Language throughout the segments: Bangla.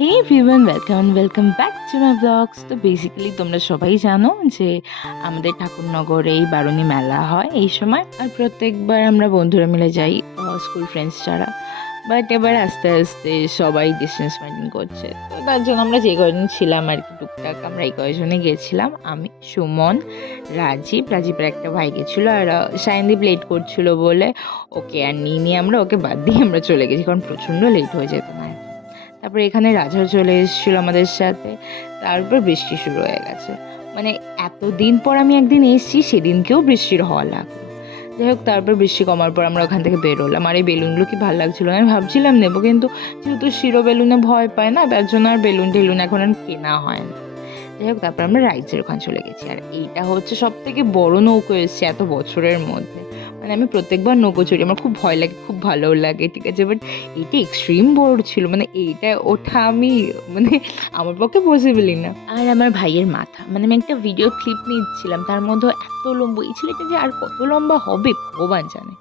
Hey everyone, welcome back to my blogs. তো বেসিক্যালি তোমরা সবাই জানো যে আমাদের ঠাকুরনগরে এই বারুণী মেলা হয় এই সময়, আর প্রত্যেকবার আমরা বন্ধুরা মিলে যাই, স্কুল ফ্রেন্ডস ছাড়া। বাট এবার আস্তে আস্তে সবাই ডিস্টেন্স মেনটেন করছে, তো তার জন্য আমরা যে কয়জন ছিলাম আর কি টুকটাক আমরা এই কয়জনে গেছিলাম। আমি, সুমন, রাজীবের একটা ভাই গেছিলো, আর সায়নদীপ লেট করছিল বলে ওকে আর নিয়ে আমরা ওকে বাদ দিয়ে আমরা চলে গেছি, কারণ প্রচণ্ড লেট হয়ে যেত না। তারপরে এখানে রাজা চলে এসেছিলো আমাদের সাথে। তারপর বৃষ্টি শুরু হয়ে গেছে, মানে এতদিন পর আমি একদিন এসেছি, সেদিনকেও বৃষ্টির হওয়া লাগলো। যাই হোক, তারপর বৃষ্টি কমার পর আমরা ওখান থেকে বেরোলাম। আর এই বেলুনগুলো কি ভালো লাগছিলো না, আমি ভাবছিলাম নেবো, কিন্তু যেহেতু শিরো বেলুনে ভয় পায় না, তার জন্য আর বেলুন টেলুন এখন আর কেনা হয় না। যাই হোক, তারপর আমরা রাইডসের ওখানে চলে গেছি। আর এইটা হচ্ছে সব থেকে বড় নৌকো এসছে এত বছরের মধ্যে। মানে আমি প্রত্যেকবার নৌকো চড়ি, আমার খুব ভয় লাগে, খুব ভালোও লাগে, ঠিক আছে, বাট এইটা এক্সট্রিম বড় ছিল, মানে এইটা ওঠা আমি মানে আমার পক্ষে পসিবলই না। আর আমার ভাইয়ের মাথা, মানে আমি একটা ভিডিও ক্লিপ নিচ্ছিলাম, তার মধ্যে এত লম্বা, এই ছেলেটা যে আর কত লম্বা হবে ভগবান জানে।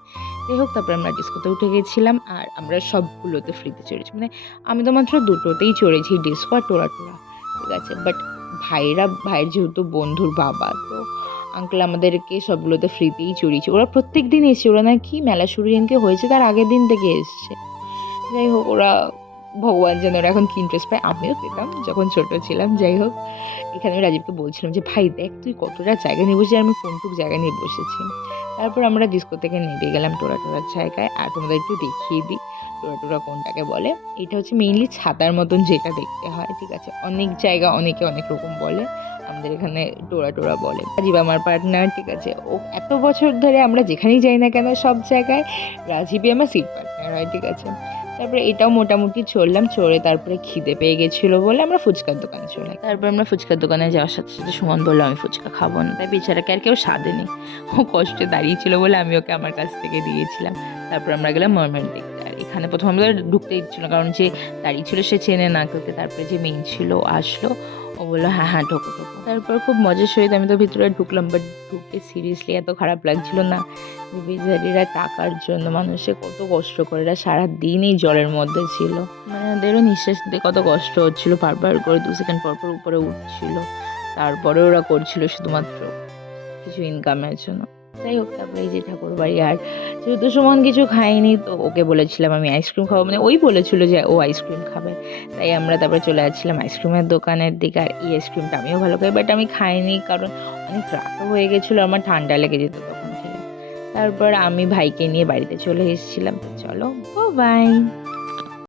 যাই হোক, তারপর আমরা ডিস্কোতে উঠে গেছিলাম, আর আমরা সবগুলোতে ফ্রিতে চড়েছি। মানে আমি তো মাত্র দুটোতেই চড়েছি, ডিস্কো আর টোরা, ঠিক আছে, বাট ভাইয়ের যেহেতু বন্ধুর বাবা, তো আঙ্কেল আমাদেরকে সবগুলোতে ফ্রিতেই চড়িয়েছে। ওরা প্রত্যেক দিন এসছে, ওরা নাকি মেলা শুরু দিনকে হয়েছে তার আগের দিন থেকে এসছে। যাই হোক, ওরা ভগবান যেন ওরা এখন কি ইন্টারেস্ট পায়, আমিও পেতাম যখন ছোট ছিলাম। যাই হোক, এখানে আমি রাজীবকে বলছিলাম যে ভাই দেখ তুই কতটা জায়গা নিয়ে বসেছিস, আমি কোনটুক জায়গা নিয়ে বসেছি। তারপর আমরা ডিস্কো থেকে নেমে গেলাম টোরার জায়গায়। আর তোমাদের একটু দেখিয়ে দিই টোরা কোনটাকে বলে। এটা হচ্ছে মেইনলি ছাতার মতন যেটা দেখতে হয়, ঠিক আছে, অনেক জায়গা অনেকে অনেক রকম বলে, আমাদের এখানে টোরা বলে। রাজীব আমার পার্টনার, ঠিক আছে, ও এত বছর ধরে আমরা যেখানেই যাই না কেন সব জায়গায় রাজীবই আমার সিট পার্টনার হয়, ঠিক আছে। তারপরে এটাও মোটামুটি চড়লাম, চড়ে তারপরে খিদে পেয়ে গেছিলো বলে আমরা ফুচকার দোকানে চলে। তারপর আমরা ফুচকার দোকানে যাওয়ার সাথে সাথে সুমন বললো আমি ফুচকা খাবো না, তাই বেচারাকে আর কেউ সাধেনি, ও কষ্টে দাঁড়িয়েছিল বলে আমি ওকে আমার কাছ থেকে দিয়েছিলাম। তারপর আমরা গেলাম মারমেড দেখতে। আর এখানে প্রথম আমাদের ঢুকতে দিচ্ছিল না, কারণ যে দাঁড়িয়ে ছিল সে চেনে না কাউকে। তারপরে যে মেইন ছিল আসলো, ও বললো হ্যাঁ ঢোকো। তারপর খুব মজার সহিত আমি তো ভিতরে ঢুকলাম, বাট ঢুকে সিরিয়াসলি এত খারাপ লাগছিল না। বেচারিরা টাকার জন্য মানুষে কত কষ্ট করে, এরা সারাদিন এই জলের মধ্যে ছিল, মানে ওদেরও নিঃশ্বাস দিতে কত কষ্ট হচ্ছিল, বারবার করে 2 সেকেন্ড পর উপরে উঠছিল। তারপরে ওরা করছিল শুধুমাত্র কিছু ইনকামের জন্য। যাই হোক, তারপরে এই যে ঠাকুর বাড়ি। আর যেহেতু সুমন কিছু খাইনি, তো ওকে বলেছিলাম আমি আইসক্রিম খাবো, মানে ওই বলেছিল যে ও আইসক্রিম খাবে, তাই আমরা তারপরে চলে যাচ্ছিলাম আইসক্রিমের দোকানের দিকে। আর এই আইসক্রিমটা আমিও ভালো খাই, বাট আমি খাইনি কারণ অনেক রাতও হয়ে গেছিলো, আমার ঠান্ডা লেগে যেত তখন খেলে। তারপর আমি ভাইকে নিয়ে বাড়িতে চলে এসেছিলাম। তো চলো, বাই।